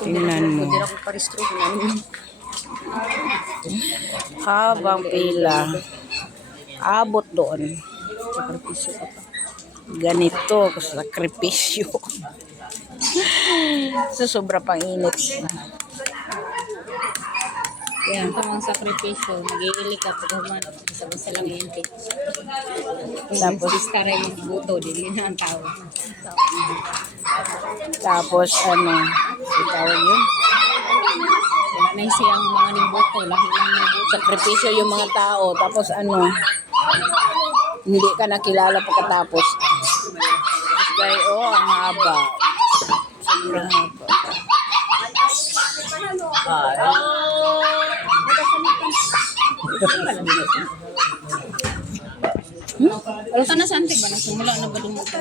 Tingnan mo. Hindi ako paristro. Habang pila. Abot doon. Sakripisyo ka pa. Ganito. Sakripisyo. So, sobra pang init. Yan. Ito mga sakripisyo. Mag-iili ka pag human. Basta lang yung tapos, iskara yung buto. Dili na ang tao. Tapos, itawag yun? Wala na siyang mga nimbuto. Lahi lang yung buto. Sakripisyo yung mga tao. Tapos, hindi ka nakilala pagkatapos. Guys, ang haba. Sobrang haba. Ano na sa antig ba? Nasimula na ba dumuto?